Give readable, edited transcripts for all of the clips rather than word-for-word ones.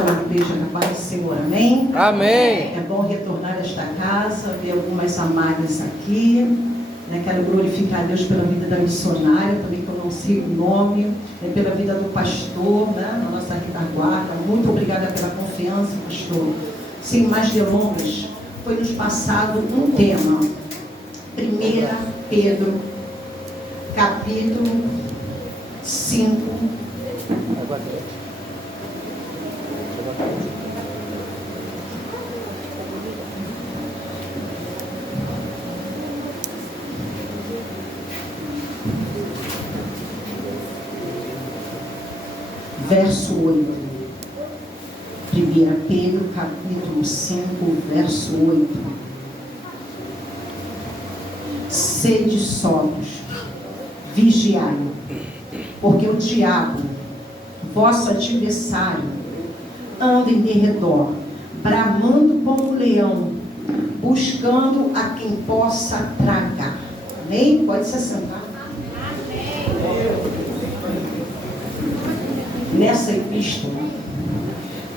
da igreja na paz do Senhor, amém? Amém. É bom retornar a esta casa, ver algumas amadas aqui, né? Quero glorificar a Deus pela vida da missionária, também que eu não sei o nome, pela vida do pastor, né? Na nossa retaguarda. Muito obrigada pela confiança, pastor. Sem mais delongas, foi nos passado um tema. 1 Pedro, capítulo 5. Verso 8. 1 Pedro, capítulo 5, verso 8. Sede sóbrios, vigiai, porque o diabo, vosso adversário, anda em derredor, bramando como um leão, buscando a quem possa tragar. Amém? Pode se assentar. Nessa epístola,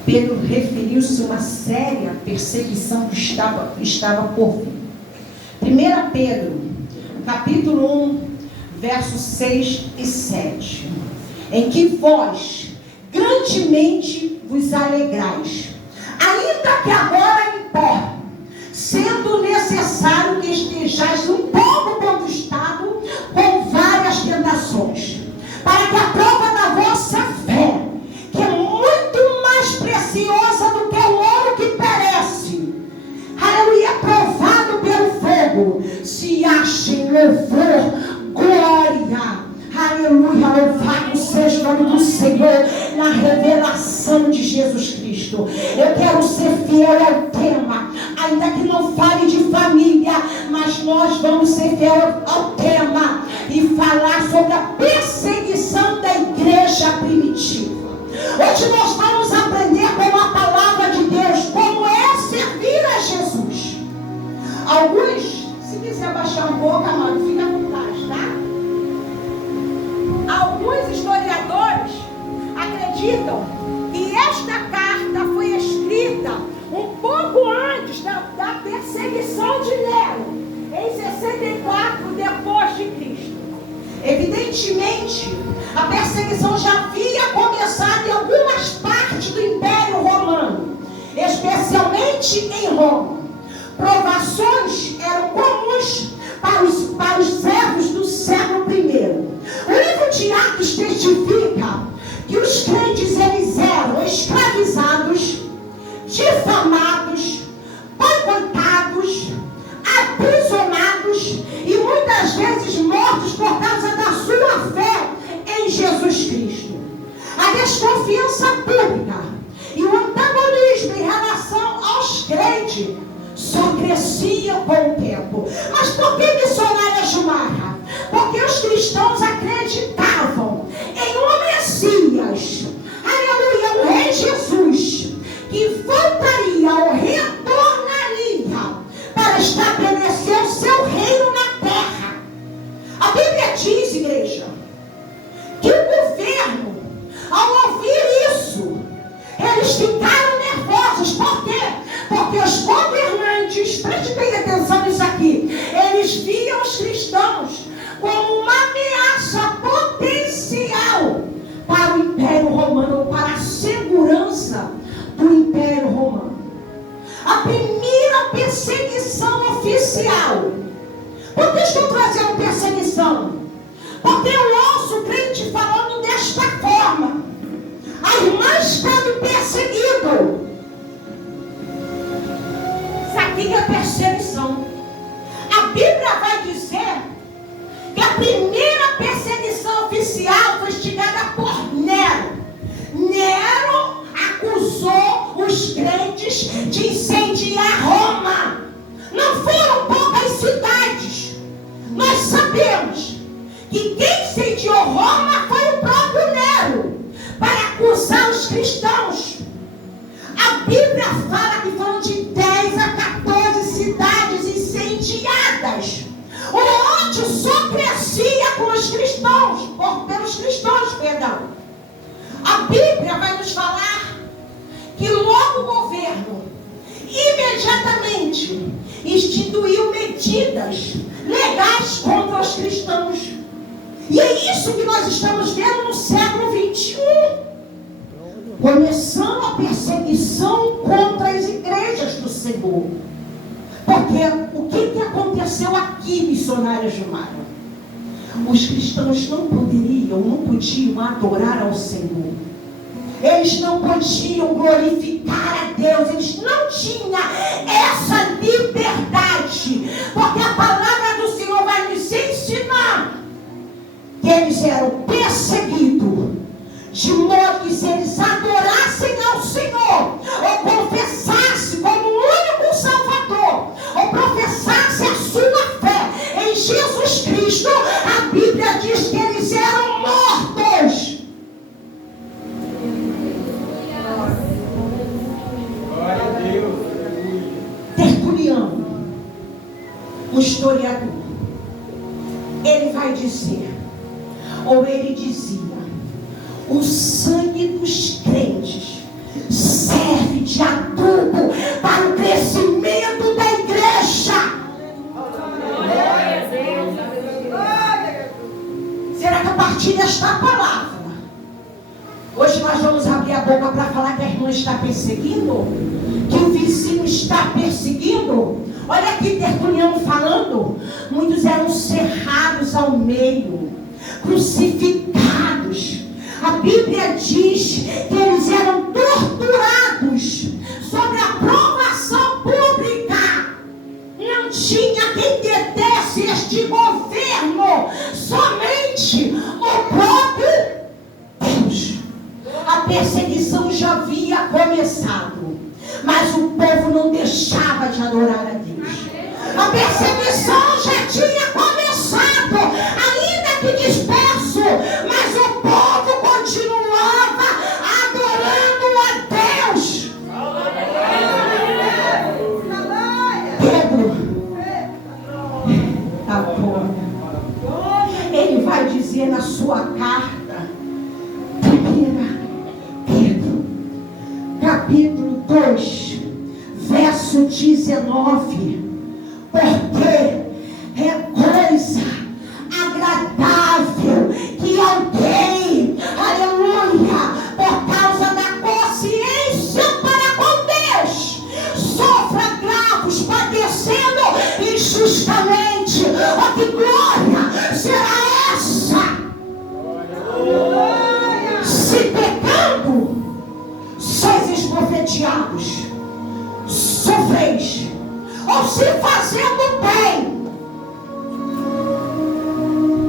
Pedro referiu-se a uma séria perseguição que estava por vir. 1 Pedro, capítulo 1, versos 6 e 7. Em que vós grandemente vos alegrais, ainda que agora importe, sendo necessário que estejais um pouco contristado com várias tentações, para que a prova da vossa fé, que é muito mais preciosa do que o ouro que perece, aleluia, provado pelo fogo, se ache em louvor, glória, aleluia, louvado seja o nome do Senhor, na revelação de Jesus Cristo. Eu quero ser fiel ao tema, ainda que não fale de família, mas nós vamos ser fiel ao tema e falar sobre a perseguição da igreja primitiva. Hoje nós vamos aprender com a palavra de Deus como é servir a Jesus. Alguns, se quiser baixar um pouco, amado, fica à vontade, tá? Alguns historiadores acreditam que esta carta foi escrita um pouco antes da perseguição de Nero, em 64 depois de Cristo. Evidentemente, a perseguição já havia começado em algumas partes do Império Romano, especialmente em Roma. Provações eram comuns para os servos do século I. O livro de Atos testifica que os crentes eles eram escravizados, difamados, boicotados, aprisionados e muitas vezes mortos por causa da sua fé em Jesus Cristo. A desconfiança pública e o antagonismo em relação aos crentes só crescia com o tempo. Mas por que missionária Gilmara? Porque os cristãos acreditavam em um Messias, aleluia, o Rei Jesus, que voltaria ou retornaria para estabelecer o seu reino na terra. A Bíblia diz, igreja, que o governo, ao ouvir isso, eles ficaram nervosos. Por quê? Porque os governantes, preste bem atenção nisso aqui, eles viam os cristãos como uma ameaça potencial para o Império Romano, ou para a segurança do Império Romano. A primeira perseguição oficial. Por que estou trazendo perseguição? Porque eu ouço crente falando desta forma: a irmã está me perseguindo. Isso aqui é perseguição. A Bíblia vai dizer que a primeira perseguição oficial foi instigada por Nero. Nero acusou os crentes de incendiar Roma. Não foram poucas cidades. Nós sabemos que quem incendiou Roma foi o próprio Nero, para acusar os cristãos. A Bíblia fala que foram de 10 a 14 cidades incendiadas. O ódio só crescia com os cristãos, pelos cristãos, perdão. A Bíblia vai nos falar imediatamente instituiu medidas legais contra os cristãos. E é isso que nós estamos vendo no século 21. Começando a perseguição contra as igrejas do Senhor. Porque o que aconteceu aqui, missionária Gilmara? Os cristãos não podiam adorar ao Senhor. Eles não podiam glorificar a Deus. Eles não tinham essa liberdade. Porque a palavra do Senhor vai nos ensinar que eles eram perseguidos, de modo que se eles adorassem ao Senhor, ou confessassem como o único Salvador, ou professassem a sua fé em Jesus Cristo, a Bíblia diz que eles eram mortos. Glória a Deus. Tertuliano, um historiador, ele vai dizer, ou ele dizia: o sangue dos crentes serve de adubo para o crescimento da igreja. Será que a partir desta palavra, hoje nós vamos abrir a boca para falar que a irmã está perseguindo? Que o vizinho está perseguindo? Olha aqui Tertuliano falando. Muitos eram cerrados ao meio, crucificados. A Bíblia diz que eles eram torturados sobre a provação pública. Não tinha quem detesse este governo, somente o próprio Deus. A perseguição já havia começado, mas o povo não deixava de adorar a Deus. A perseguição já tinha começado, ainda que disperso, mas o povo continuava adorando a Deus. Pedro, ele vai dizer na sua carta, 1 Pedro, capítulo 2, verso 19, porque é coisa agradável que alguém, aleluia, por causa da consciência para com Deus, sofra agravos padecendo injustamente. Oh, que glória será essa? Se pecando, sois esbofeteados, sofreis, ou se fazendo bem,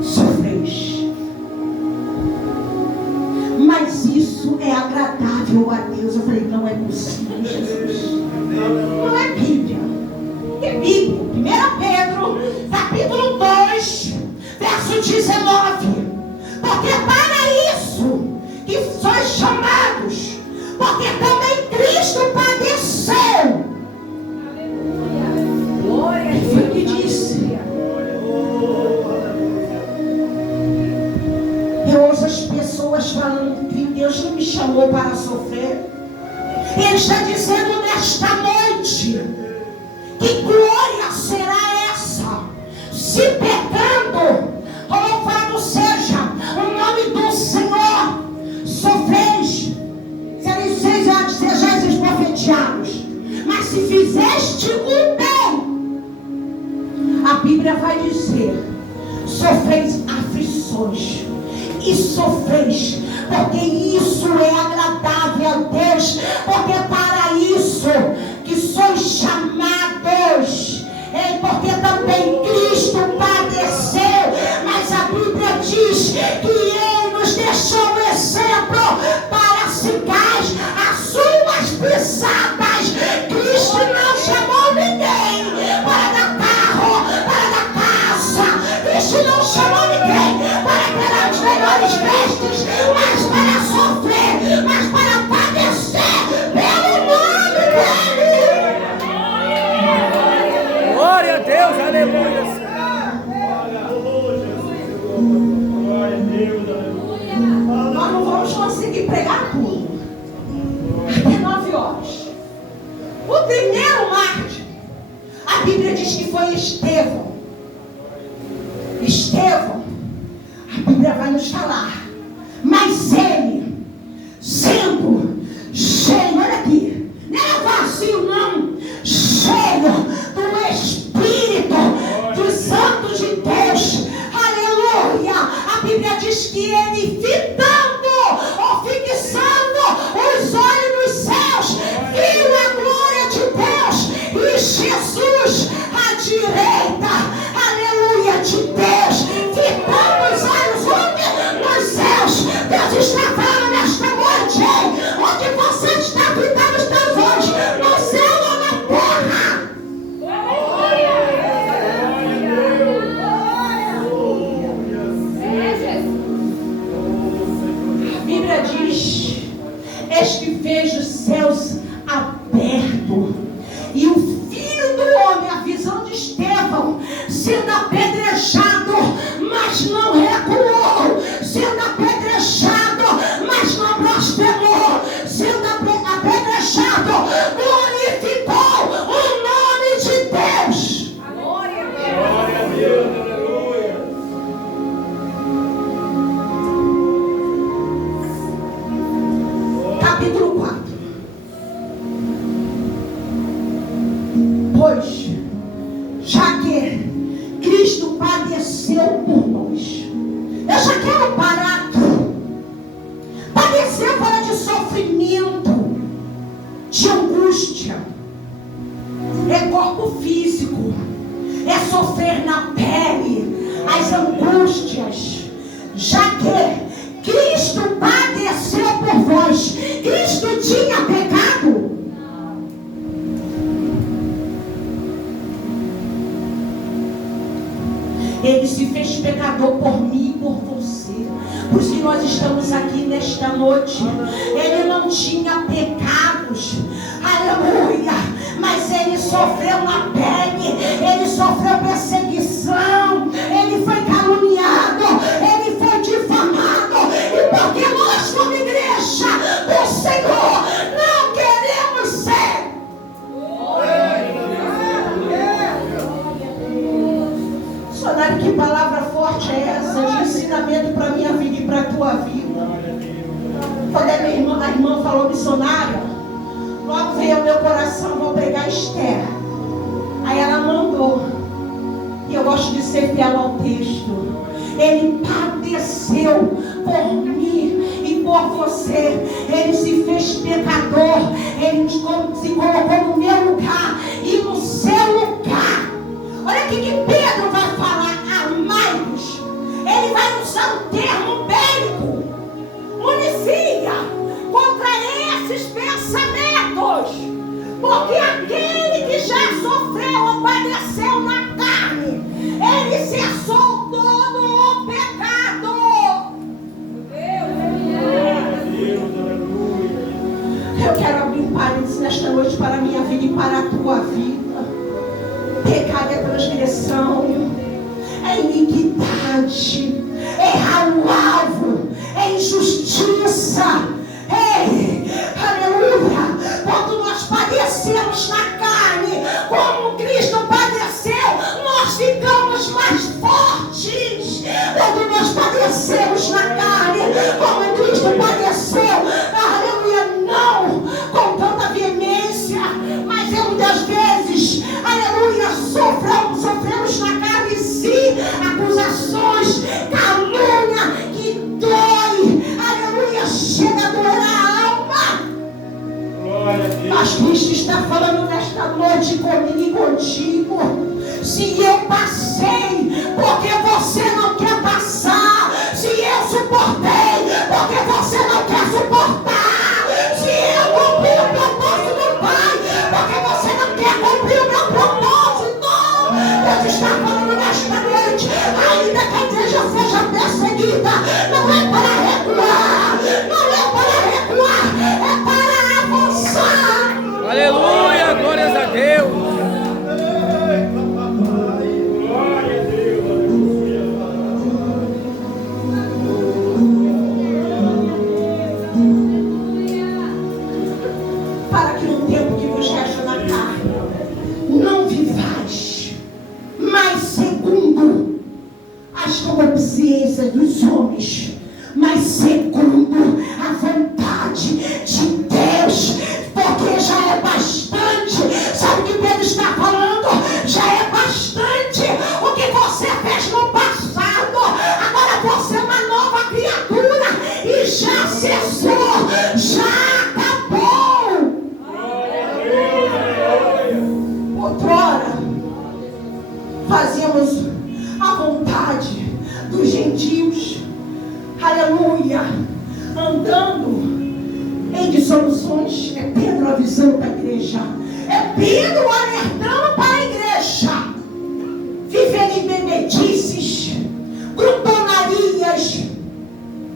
sofreis. Mas isso é agradável a Deus. Eu falei, não é possível, Jesus. Não é Bíblia. É Bíblia. 1 Pedro, capítulo 2, verso 19. Porque para isso que sois chamados, porque também Cristo padeceu. Ele foi o que disse. Eu ouço as pessoas falando que Deus não me chamou para sofrer. Ele está dizendo nesta noite: que glória será essa? Se pecando, louvado seja o nome do Senhor, sofreis, sejais esbofeteados, mas se fizeste o bem, a Bíblia vai dizer: sofreis aflições, e sofreis, porque isso é agradável a Deus, porque para isso que sois chamados, porque também Cristo padeceu. Mas a Bíblia diz que Ele nos deixou um exemplo para sigais as suas pisadas. Cristo não chamou ninguém para dar carro, para dar casa. Cristo não chamou ninguém para ter os melhores vestes, mas para sofrer, mas para padecer pelo nome dEle. Glória a Deus, aleluia. Glória a Deus, aleluia. Nós não vamos conseguir pregar tudo até 9 horas. O primeiro marco diz que foi Estevão. Estevão, a Bíblia vai nos falar, mas ele, sendo cheio, olha aqui, não é vazio não, cheio do Espírito dos santos de Deus, aleluia, a Bíblia diz que ele fitando ou fixando os olhos nos céus, viu a glória de Deus e Jesus à direita, aleluia, de Deus, fitando os olhos onde? Nos céus. Deus está falando nesta noite, onde você está fitando os teus olhos, no céu ou na terra. A Bíblia diz: eis que vejo os céus abertos e o Filho do Homem, a visão de Estevão, sendo apedrejado, mas não recuou, sendo apedrejado, mas não blasfemou, sendo apedrejado, glorificou o nome de Deus. Glória a Deus, aleluia. Capítulo 4. Pois, já que Cristo padeceu por nós, eu já quero parar aqui. Padeceu fala de sofrimento, de angústia, é corpo físico, é sofrer na pele as angústias. Já que Cristo padeceu por vós, Cristo tinha pecado? Ele se fez pecador por mim e por você. Por isso que nós estamos aqui nesta noite. Ele não tinha pecados, aleluia, mas ele sofreu na pele, ele sofreu perseguição, ele foi caluniado, ele foi difamado. E porque nós, como igreja do Senhor, não queremos ser missionário, que palavra forte é essa de ensinamento para a minha vida e para a tua vida? Quando a irmã falou missionária, logo veio ao meu coração: vou pregar Esther. Aí ela mandou, e eu gosto de ser fiel ao texto. Ele padeceu por mim e por você. Ele se fez pecador, ele se colocou no meu lugar e no seu lugar. Olha aqui que Pedro vai falar: amai-vos. Ele vai usar um termo bélico, unicia contra esses pensamentos, porque aquele que já sofreu ou padeceu na carne, ele cessou todo o pecado. Eu quero abrir um parênteses nesta noite para a minha vida e para a tua vida. Pecado é transgressão, é iniquidade, é errar o alvo, é injustiça. Ei, aleluia! Quando nós padecemos na carne, como Cristo padeceu, nós ficamos mais fortes. Quando nós padecemos na carne, como Cristo padeceu, aleluia, não com tanta veemência, mas muitas vezes, aleluia, sofremos na carne, sim, acusações, calúnia, que dói, aleluia, chega a doer a alma. Mas Cristo está falando nesta noite comigo e contigo: se eu passei, porque você não quer passar? Se eu suportei, porque você não quer suportar? Se eu cumpri o propósito do Pai, porque você não quer cumprir o meu propósito? Deus está falando nesta noite: ainda que a igreja seja perseguida, não é para recuar, não é para recuar, é para avançar. Aleluia, glórias a Deus. Para que no tempo que vos resta na carne, não vivais soluções. É Pedro avisando para a igreja. É Pedro alertando para a igreja. Vivendo em bebedices, glutonarias,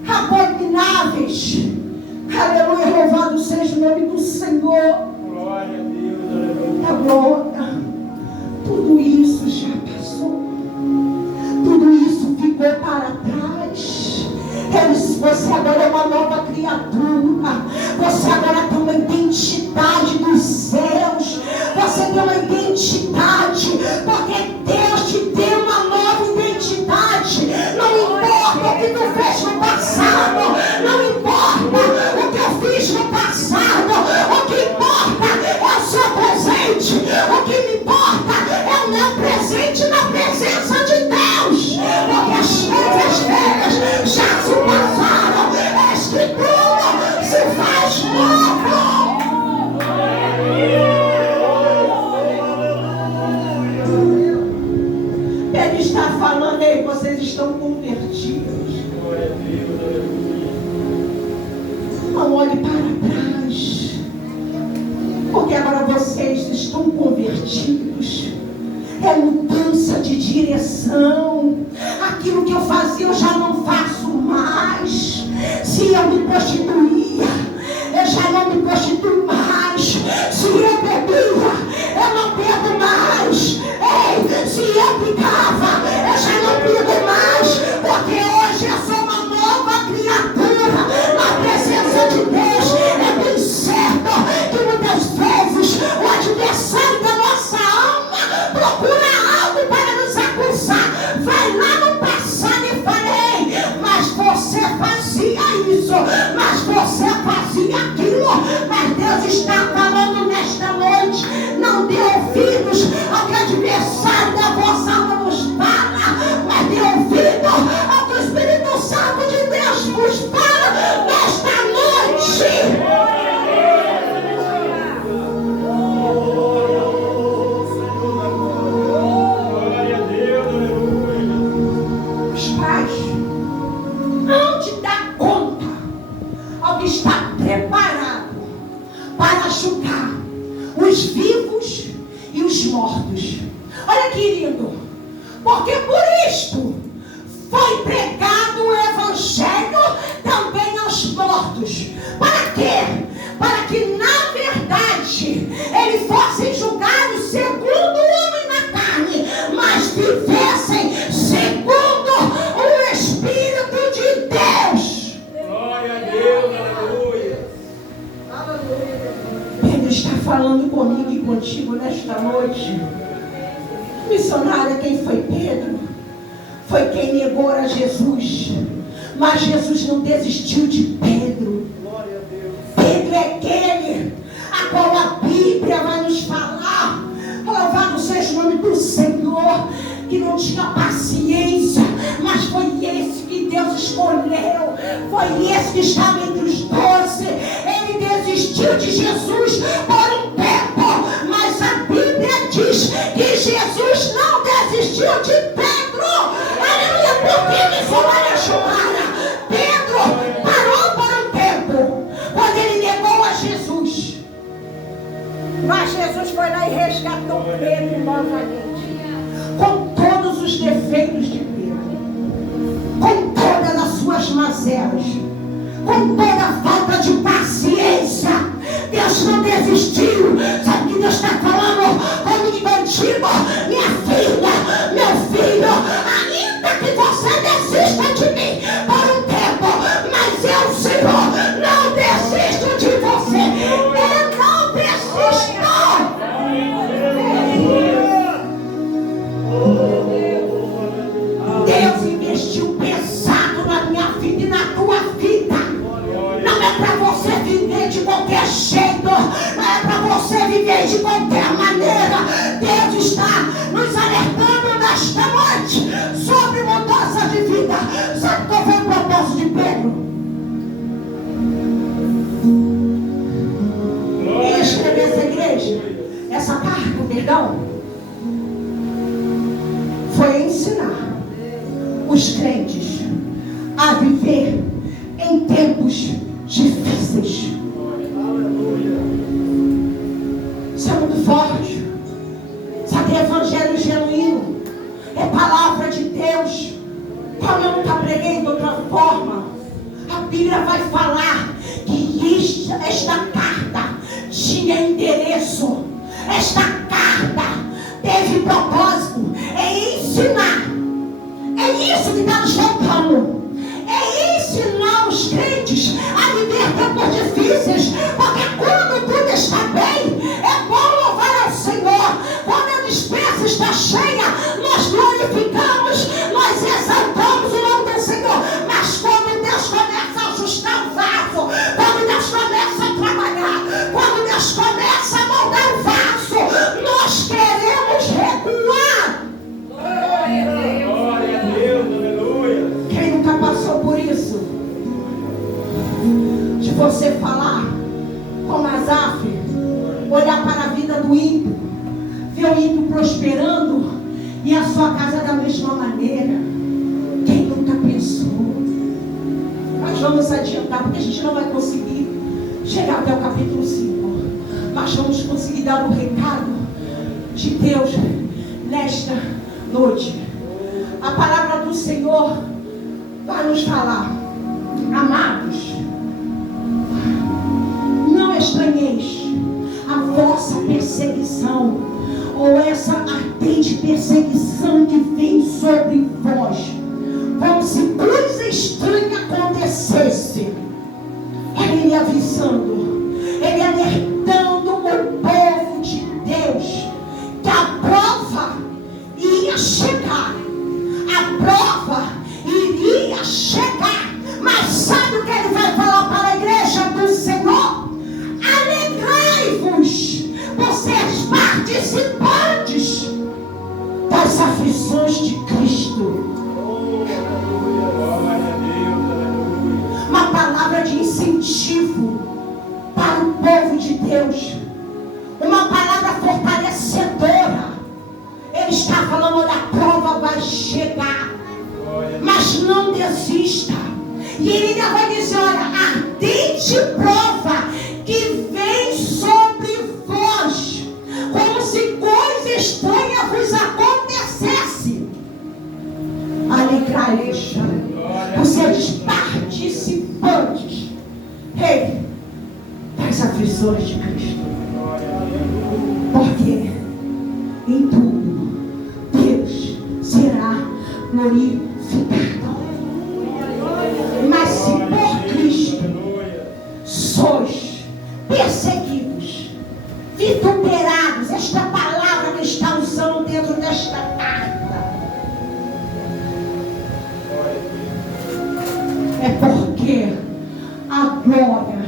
abomináveis. Aleluia, louvado seja o nome do Senhor. Glória a Deus, aleluia. Agora, tudo isso já passou. Tudo isso ficou para trás. Você agora é uma nova criatura. Você agora tem uma identidade dos céus. Você tem uma identidade, porque Deus te deu uma nova identidade. Não importa o que tu fez no passado. Não importa o que eu fiz no passado. O que importa é o seu presente. O que me importa é o meu presente na presença de Deus. Porque as coisas velhas já se passaram. És que tudo se faz novo. Ele está falando aí, vocês estão convertidos. Não olhe para trás, porque agora vocês estão convertidos. É mudança de direção. Aquilo que eu fazia eu já não faço mais. Se eu me prostituía, eu já não me prostituo mais. Se eu bebia, eu não bebo mais. Ei, se eu picava, eu já não pico mais. Porque hoje eu sou uma nova criatura na presença de Deus. É bem certo que muitas vezes o adversário da nossa alma procura algo para nos acusar. Vai lá no passado e falei, mas você fazia isso, mas você fazia aquilo. Mas Deus está falando nesta noite, não dê ouvidos ao que o adversário da vossa alma nos fala, mas dê ouvido ao que o Espírito Santo de Deus vos fala nesta noite. Os vivos e os mortos. Olha que lindo, porque por isto foi pregado o evangelho também aos mortos. Para quê? Para que na verdade eles fossem julgados segundo o homem na carne, mas vivessem segundo o Espírito de Deus. Glória a Deus, aleluia. Pedro está falando comigo e contigo nesta noite. Missionária, quem foi Pedro? Foi quem negou a Jesus. Mas Jesus não desistiu de Pedro. Pedro é aquele a qual a Bíblia vai nos falar. Louvado seja o nome do Senhor, que não tinha paciência, mas foi esse que Deus escolheu. Foi esse que estava entre os 12. Ele desistiu de Jesus por um tempo, mas a Bíblia diz que Jesus não desistiu de Pedro. Aleluia, porque missionária chamada Pedro parou por um tempo, quando ele negou a Jesus. Mas Jesus foi lá e resgatou Pedro novamente, com todos os defeitos de Pedro, com todas as suas mazelas, com toda a falta de paciência. Deus não desistiu. Sabe o que Deus está falando comigo contigo? Minha filha, meu filho, ainda que você desista de mim por um tempo, mas eu, Senhor, não desisto de você. Eu não desisto. Deus investiu pesado na minha vida e na tua vida. Não é para você viver de qualquer jeito, não é para você viver de qualquer maneira. Deus está nos alertando nesta noite sobre mudança de vida. Sabe qual foi o propósito de Pedro? Ele escreveu essa igreja, essa carta, perdão, foi ensinar os crentes a viver em tempos difíceis. muito forte. Sabe, evangelho genuíno é palavra de Deus. Como eu nunca preguei de outra forma. A Bíblia vai falar que esta carta tinha endereço. Esta carta teve propósito em ensinar. É isso que está nos faltando. É ensinar os crentes a viver tempos difíceis. Porque quando tudo está bem, é bom louvar ao Senhor. Quando a despensa está cheia, nós glorificamos, nós exaltamos o nome do Senhor. Mas quando Deus começa a ajustar o vaso, quando Deus começa a trabalhar, quando Deus começa a moldar o vaso, nós queremos recuar. Glória a Deus, aleluia. Quem nunca passou por isso? De você falar como Asaf, olhar para a vida do ímpio, ver o ímpio prosperando e a sua casa da mesma maneira. Quem nunca pensou? Mas vamos adiantar, porque a gente não vai conseguir chegar até o capítulo 5. Mas vamos conseguir dar o recado de Deus nesta noite. A palavra do Senhor vai nos falar: amados, não estranheis a vossa perseguição, ou essa ardente perseguição que vem sobre vós, como se coisa estranha acontecesse. Ele avisando, ele alertando o povo de Deus que a prova ia chegar. A prova iria chegar. Mas sabe o que ele vai falar para a igreja do Senhor? Alegrai-vos, vocês participantes das aflições de Cristo. Glória a Deus, aleluia. Uma palavra de incentivo para o povo de Deus. Uma palavra fortalecedora. Ele está falando: olha, a prova vai chegar, mas não desista. E ele ainda vai dizer: olha, ardente prova que vem sobre vós, como se coisa estranha vos acontecesse. Alegrai-vos, vocês participantes, Rei, das aflições de Cristo. Porque em tudo Deus será glorificado. Mas se por Cristo sois perseguidos, vituperados, esta palavra que está usando dentro desta carta, é porque a glória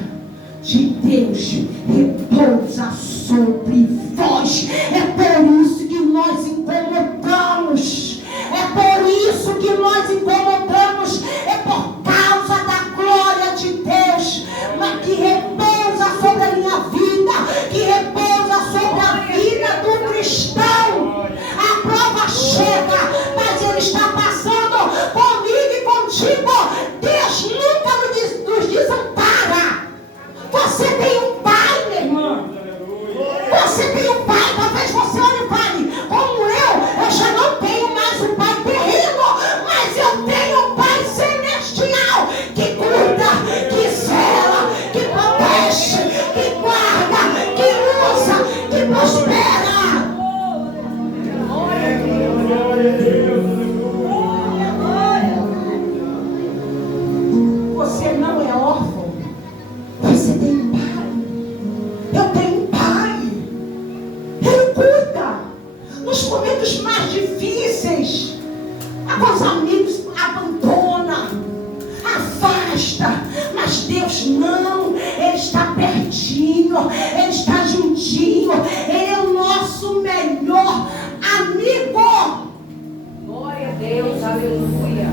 de Deus repousa sobre vós. É por isso que nós incomodamos. É por isso que nós incomodamos. É por causa da glória de Deus, mas que repousa sobre a minha vida, que repousa sobre a vida do cristão. A prova chega, mas ele está passando comigo e contigo. Deus nunca nos desampara. Você tem um pai, minha irmã. Você tem um pai. Talvez você olhe e fale: como eu já não tenho mais um pai terreno, mas eu tenho um pai celestial que cuida, que zela, que protege, que guarda, que usa, que prospera. Você não é órfão. Você tem um pai. Eu tenho um pai. Ele cuida nos momentos mais difíceis. Alguns amigos abandona, afasta, mas Deus não. Ele está pertinho, ele está juntinho. Ele é o nosso melhor amigo. Glória a Deus, aleluia.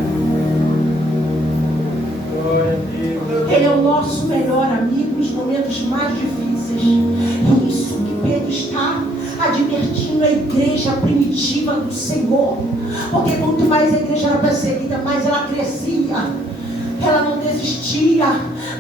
Glória a Deus. Ele é o nosso melhor amigo nos momentos mais difíceis. É isso que Pedro está advertindo a igreja primitiva do Senhor. Porque quanto mais a igreja era perseguida, mais ela crescia. Ela não desistia,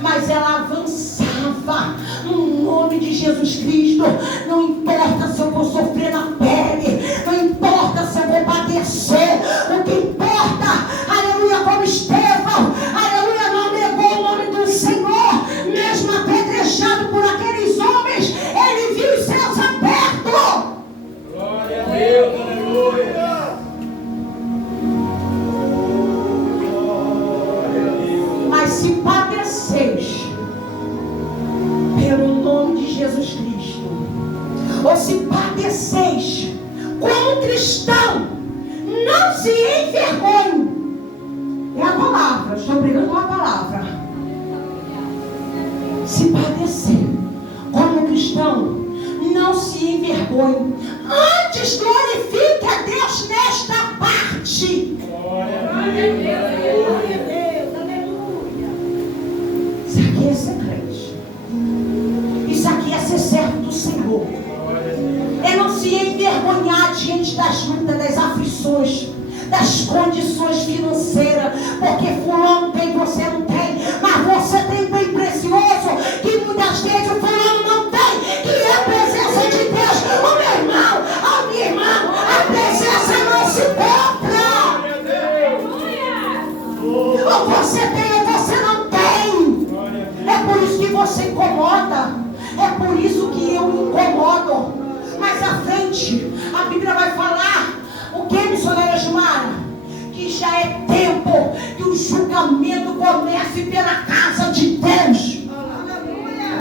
mas ela avançava no nome nome de Jesus Cristo. Não importa se eu vou sofrer na pele, não importa se eu vou padecer, o que importa, aleluia, como Estevão, aleluia, não negou o nome do Senhor, mesmo apedrejado por aqueles homens, ele viu os céus abertos. Glória a Deus, aleluia. Mas se padeceis pelo nome de Jesus Cristo, ou se padeceis como cristão, não se envergonhe. É a palavra, estou pregando uma palavra. Se padecer como cristão, não se envergonhe. Antes glorifique a Deus nesta parte. Glória a Deus, Aleluia. Isso aqui é ser crente. Isso aqui é ser servo do Senhor. É não se envergonhar diante das lutas, das aflições, das condições financeiras, porque fulano tem, você não tem, mas você tem um bem precioso que muitas vezes o fulano não tem, que é a presença de Deus. Ô meu irmão, ó minha irmã, a presença não se compra. Ou você tem ou você não tem. É por isso que você incomoda, é por isso que eu incomodo. Mais à frente, a Bíblia vai falar o que, missionária Gilmara? Que já é tempo que o julgamento comece pela casa de Deus.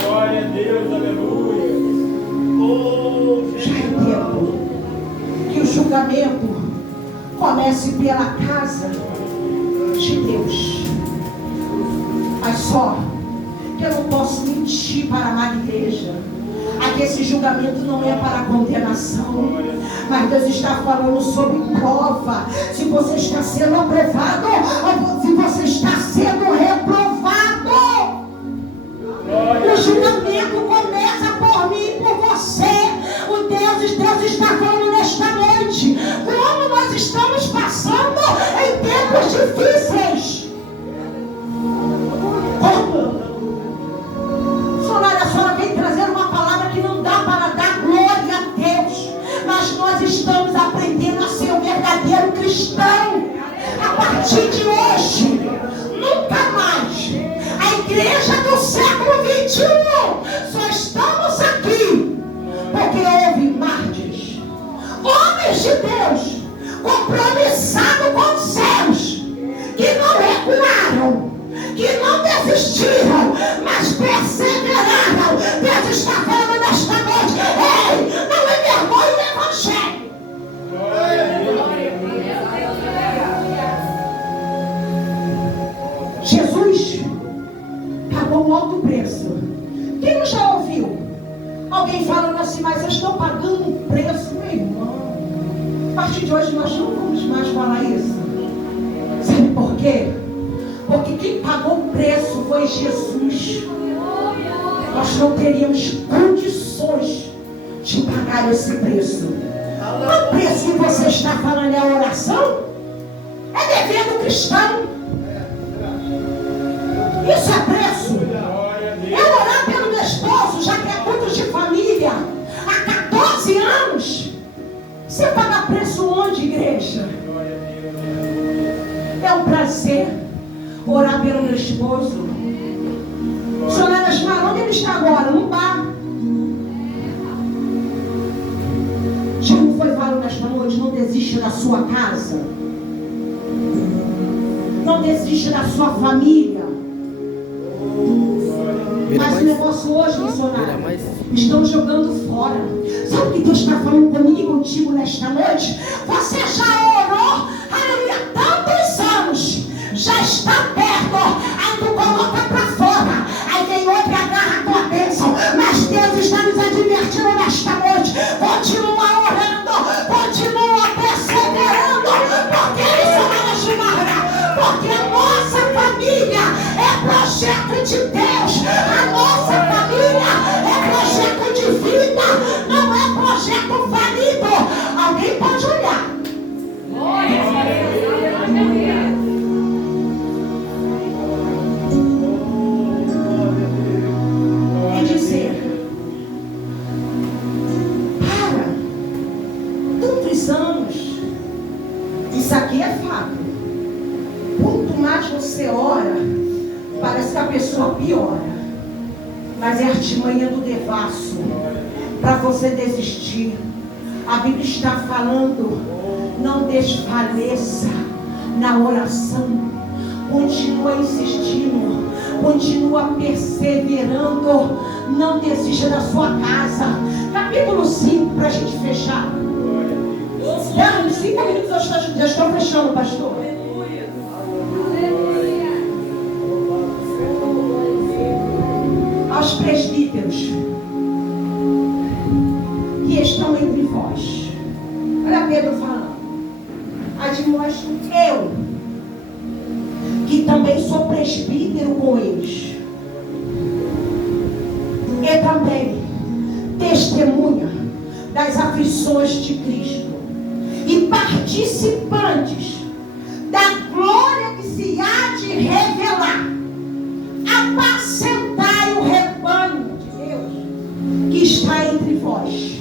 glória a Deus, aleluia. Já é tempo que o julgamento comece pela casa de Deus. Mas só que eu não posso mentir para a amada igreja. Aqui esse julgamento não é para condenação, mas Deus está falando sobre prova. Se você está sendo aprovado ou se você está sendo reprovado. O julgamento começa por mim e por você. Deus está falando nesta noite como nós estamos passando em tempos difíceis. A senhora vem trazer uma palavra que não dá para dar glória a Deus, mas nós estamos aprendendo a ser um verdadeiro cristão. A partir de hoje, nunca mais, a igreja do século 21, só estamos aqui porque houve mártires, homens de Deus, compromissados com os céus, que não recuaram, que não desistiram, mas perseveraram. Deus está falando nesta noite: ei, não envergonhe o Evangelho. Jesus pagou um alto preço. Quem não já ouviu alguém falando assim: mas eu estou pagando um preço? Meu irmão, a partir de hoje nós não vamos mais falar isso. Sabe por quê? Porque quem pagou o preço foi Jesus. Nós não teríamos condições de pagar esse preço. O preço que você está falando é a oração? É dever do cristão. Isso é preço. Eu orar pelo meu esposo, já que é culto de família, há 14 anos. Você paga preço onde, igreja? É um prazer orar pelo meu esposo. Missionária Gilmara, onde ele está agora? No bar. Como foi falado nesta noite, não desista da sua casa. Não desista da sua família. Mas o negócio hoje, missionária, estão jogando fora. Sabe o que Deus está falando comigo e contigo nesta noite? Você já orou, aleluia, tantos anos. Já está perto. Aí tu coloca para fora. Aí vem outro e agarra a tua bênção. Mas Deus está nos advertindo nesta noite. Continua orando. Continua perseverando. Porque isso vai ajudar. Porque a nossa família é projeto de Deus. A nossa família é projeto de vida. Não é projeto falido. Alguém pode olhar. só piora. Mas é a artimanha do devasso para você desistir. A Bíblia está falando: não desfaleça na oração. Continua insistindo, continua perseverando. Não desista da sua casa. Capítulo 5, para a gente fechar. Em 5 minutos eu já estou fechando, pastor. Aos presbíteros que estão entre vós. Olha Pedro falando. Admoesto eu, que também sou presbítero com eles, e também testemunha das aflições de Cristo e participantes da glória que se há de revelar. Apacentai o rebanho de Deus que está entre vós,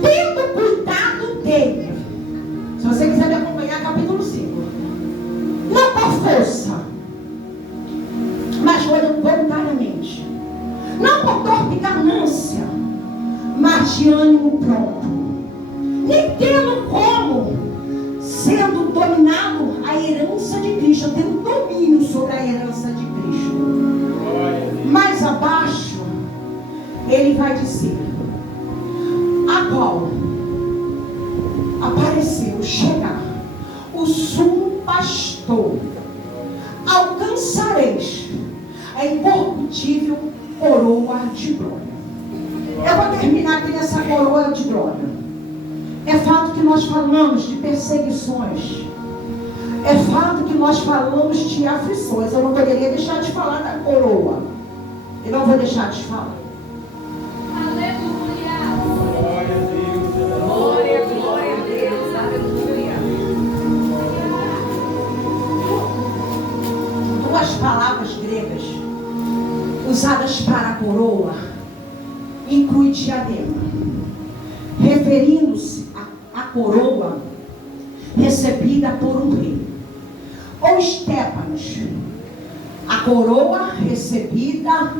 tendo cuidado dele. Se você quiser me acompanhar, capítulo 5. Não por força, mas voluntariamente. Não por torpe ganância, mas de ânimo pronto. Nem tendo como, sendo dominado a herança de Cristo, tendo domínio sobre a herança de Cristo. Mais abaixo, ele vai dizer: a qual apareceu chegar o sumo pastor, alcançareis a incorruptível coroa de glória. Eu vou terminar aqui nessa coroa de glória. É fato que nós falamos de perseguições. É fato que nós falamos de aflições. Eu não poderia deixar de falar da coroa. Eu não vou deixar de falar. Aleluia. Glória a Deus. Glória, glória a Deus. Aleluia. Duas palavras gregas usadas para a coroa inclui diadema, referindo-se à coroa recebida por um rei, ou Stefanos, a coroa recebida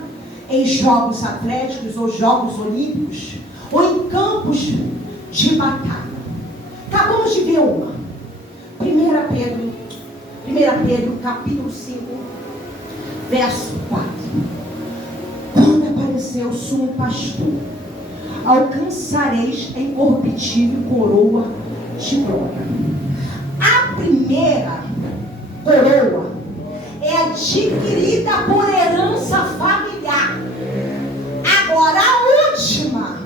em jogos atléticos ou jogos olímpicos, ou em campos de batalha. Acabamos de ver uma. 1 Pedro capítulo 5, verso 4. Quando apareceu o sumo pastor, alcançareis a incorruptível coroa de glória. A primeira coroa é adquirida por herança familiar. Agora a última,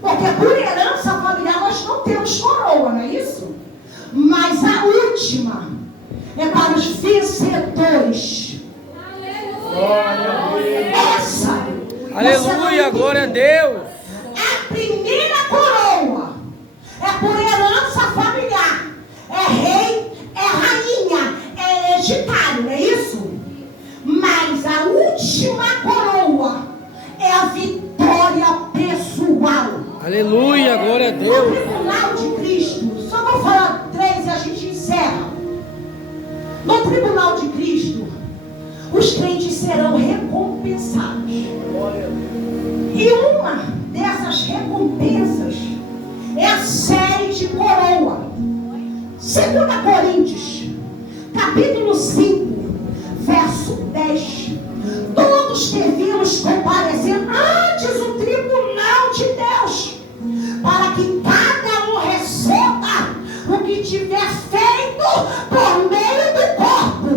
porque por herança familiar nós não temos coroa, não é isso? Mas a última é para os vencedores. Glória a Deus. Essa, Aleluia, glória a Deus. a primeira coroa é por herança familiar. É rei, é rainha, é hereditário, não é isso? Mas a última coroa é a vitória pessoal. Aleluia, glória a No Deus. tribunal de Cristo, só vou falar 3 e a gente encerra. No tribunal de Cristo, os crentes serão recompensados. E uma dessas recompensas é a série de coroa. 2 Coríntios, capítulo 5, verso 10. Todos devemos comparecer antes do tribunal de Deus, para que cada um receba o que tiver feito por meio do corpo,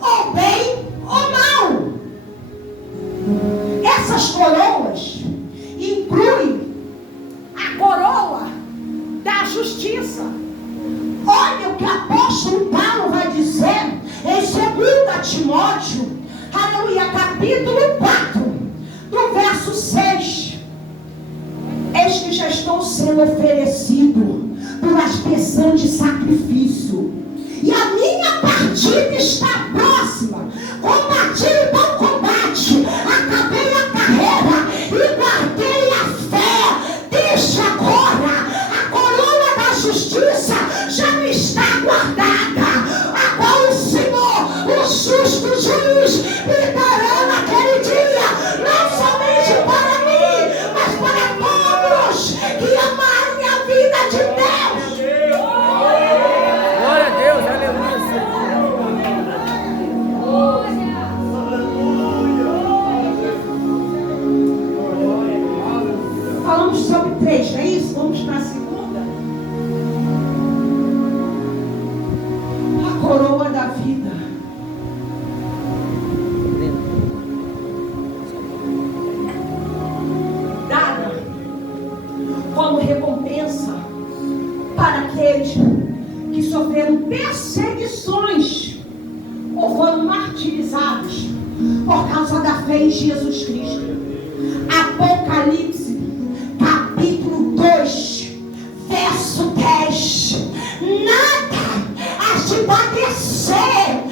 ou bem ou mal. Essas coroas incluem a coroa da justiça. Olha o que o apóstolo Paulo vai dizer em 2 Timóteo, aleluia, capítulo 4, do verso 6. Eis que já estou sendo oferecido por aspersão de sacrifício, e a minha partida está próxima. Combati o bom combate, acabei a carreira e guardei a fé. Deixa agora a coroa da justiça, já me está guardada, a qual o Senhor, o justo juiz, me dará naquele falamos sobre 3, não é isso? Vamos para a segunda. A coroa da vida. Dada como recompensa para aqueles que sofreram perseguições ou foram martirizados por causa da fé em Jesus Cristo. Apocalipse, capítulo 2, verso 10. Nada a te padecer.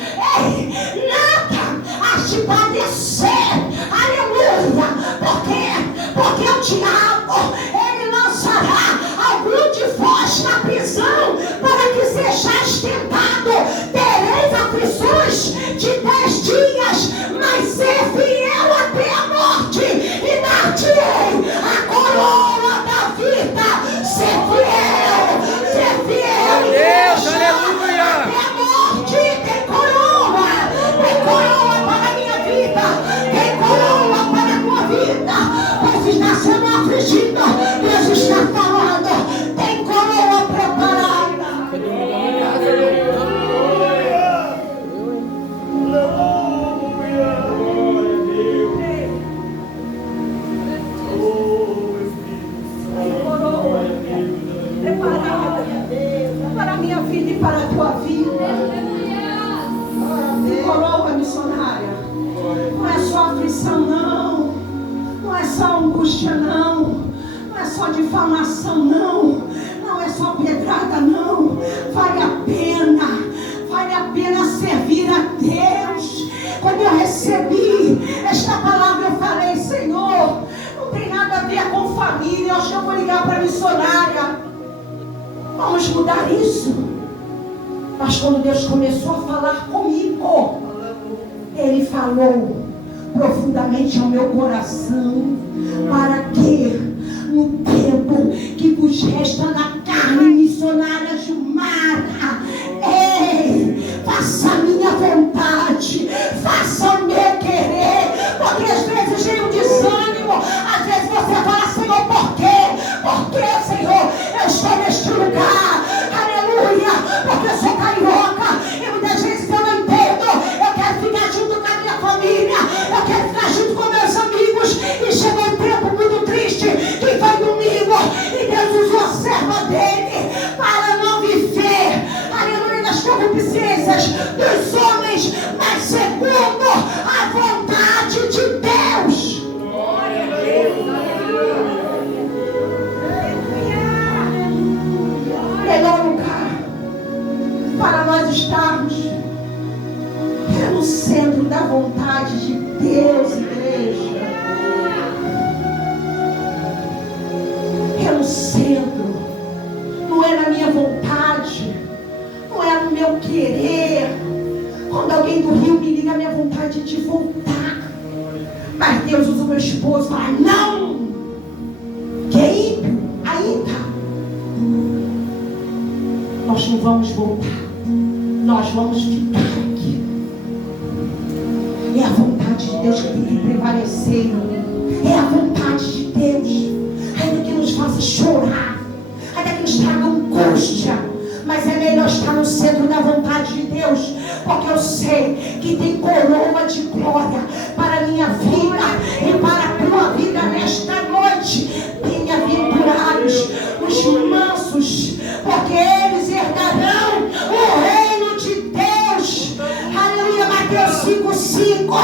Nada a te padecer. Aleluia. Por quê? Porque o diabo, ele lançará algum de vós na prisão para que sejais tentado. Tereis aflições de 10 dias, mas ser fiel até a morte, e dar-te-ei a coroa da vida. Ser fiel, Meu Deus, aleluia. até a morte. Tem coroa para a minha vida, tem coroa para a tua vida. Você está sendo afligido, Deus está falando, tem coroa preparada. Para a minha vida e para a tua vida. Tem coroa, missionária. Não é só aflição, não. Não é só angústia, não. Não é só difamação, não. Não é só pedrada, não. Vale a pena servir a Deus. Quando eu recebi esta palavra, eu falei, Senhor, não tem nada a ver com família. Eu acho que eu vou ligar para a missionária. Vamos mudar isso. Mas quando Deus começou a falar comigo, Ele falou profundamente ao meu coração, para que no tempo que vos resta na carne, missionária Gilmara, faça a minha vontade, faça o meu querer. Porque às vezes vem um desânimo, às vezes você fala, Senhor, por quê? Por quê, Senhor? Eu estou neste lugar, aleluia, porque eu sou carioca, e muitas vezes eu não entendo. Eu quero ficar junto com a minha família, eu quero ficar junto com meus amigos, e chegou um tempo muito triste, que foi domingo, e Deus usou a serva dele para não viver, aleluia, nas concupiscências dos homens, mas segundo a vontade de Deus. Glória a Deus, aleluia. Melhor lugar para nós estarmos é no centro da vontade de Deus, igreja. É no centro, não é na minha vontade, não é no meu querer. Quando alguém do Rio me liga, a minha vontade é de voltar, mas Deus usa o meu esposo para não, que é ímpio ainda. Nós não vamos voltar, nós vamos ficar aqui. É a vontade de Deus que tem que prevalecer. É a vontade de Deus, ainda que nos faça chorar, ainda que nos traga angústia, mas é melhor estar no centro da vontade de Deus, porque eu sei que tem coroa de glória para a minha vida e para a tua vida nesta noite. Bem-aventurados os mansos, porque eles herdarão o reino de Deus. Aleluia. Mateus 5:5,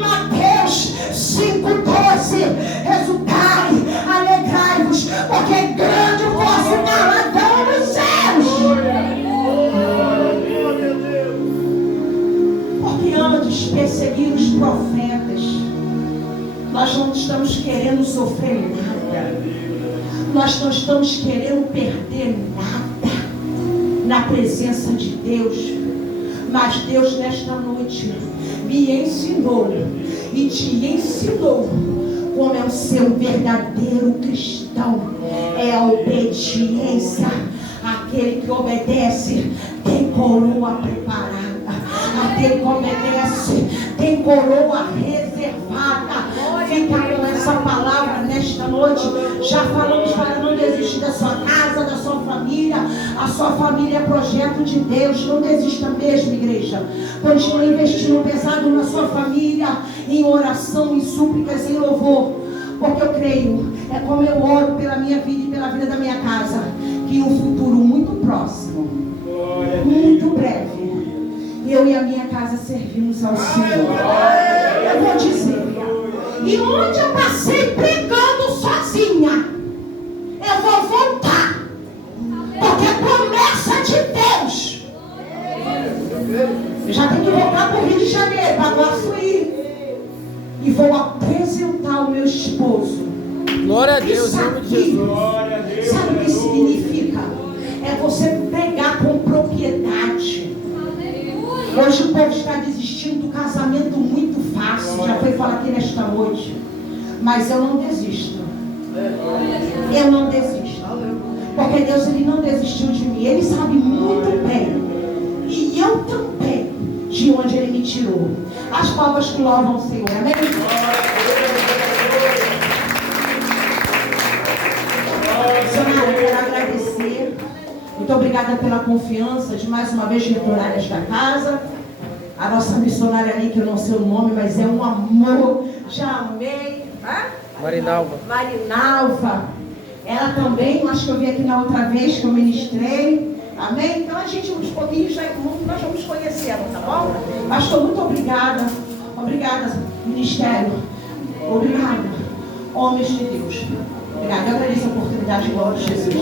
Mateus 5:12. Resultai, alegrai-vos, porque é grande o vosso galardão nos céus. Porque antes perseguir os profetas, nós não estamos querendo sofrer nada, nós não estamos querendo perder nada na presença de Deus. Mas Deus nesta noite me ensinou e te ensinou como é o ser um verdadeiro cristão. É a obediência. Aquele que obedece tem coroa preparada. Aquele que obedece tem coroa reservada. Fica com essa palavra nesta noite. Já falamos para não desistir da sua casa, da sua família. A sua família é projeto de Deus. Não desista mesmo, igreja. Continue investindo pesado na sua família, em oração, em súplicas, em louvor. Porque eu creio, é como eu oro pela minha vida e pela vida da minha casa, que em um futuro muito próximo, muito breve, eu e a minha casa servimos ao Senhor. Eu vou dizer, e onde eu passei pregando sozinha, eu vou voltar, porque é promessa de Deus. Eu já tenho que voltar para o Rio de Janeiro, para Guaçuí, e vou apresentar o meu esposo. Glória a Deus, em nome de Jesus. Sabe o que significa? É você pregar com propriedade. Hoje o povo está desistindo do casamento muito fácil. Já foi falar aqui nesta noite. Mas eu não desisto. Eu não desisto. Porque Deus, Ele não desistiu de mim. Ele sabe muito bem. E eu também, de onde Ele me tirou. As palmas que louvam o Senhor. Amém? Senhor, eu quero agradecer. Muito obrigada pela confiança de mais uma vez retornar a esta casa. A nossa missionária ali, que eu não sei o nome, mas é um amor. Já amei. Marinalva. Marinalva. Ela também, acho que eu vi aqui na outra vez que eu ministrei. Amém? Então a gente, uns pouquinhos, nós vamos conhecê-la, tá bom? Pastor, muito obrigada. Obrigada, ministério. Obrigada. Homens de Deus. Obrigada. Eu agradeço a oportunidade de glória de Jesus.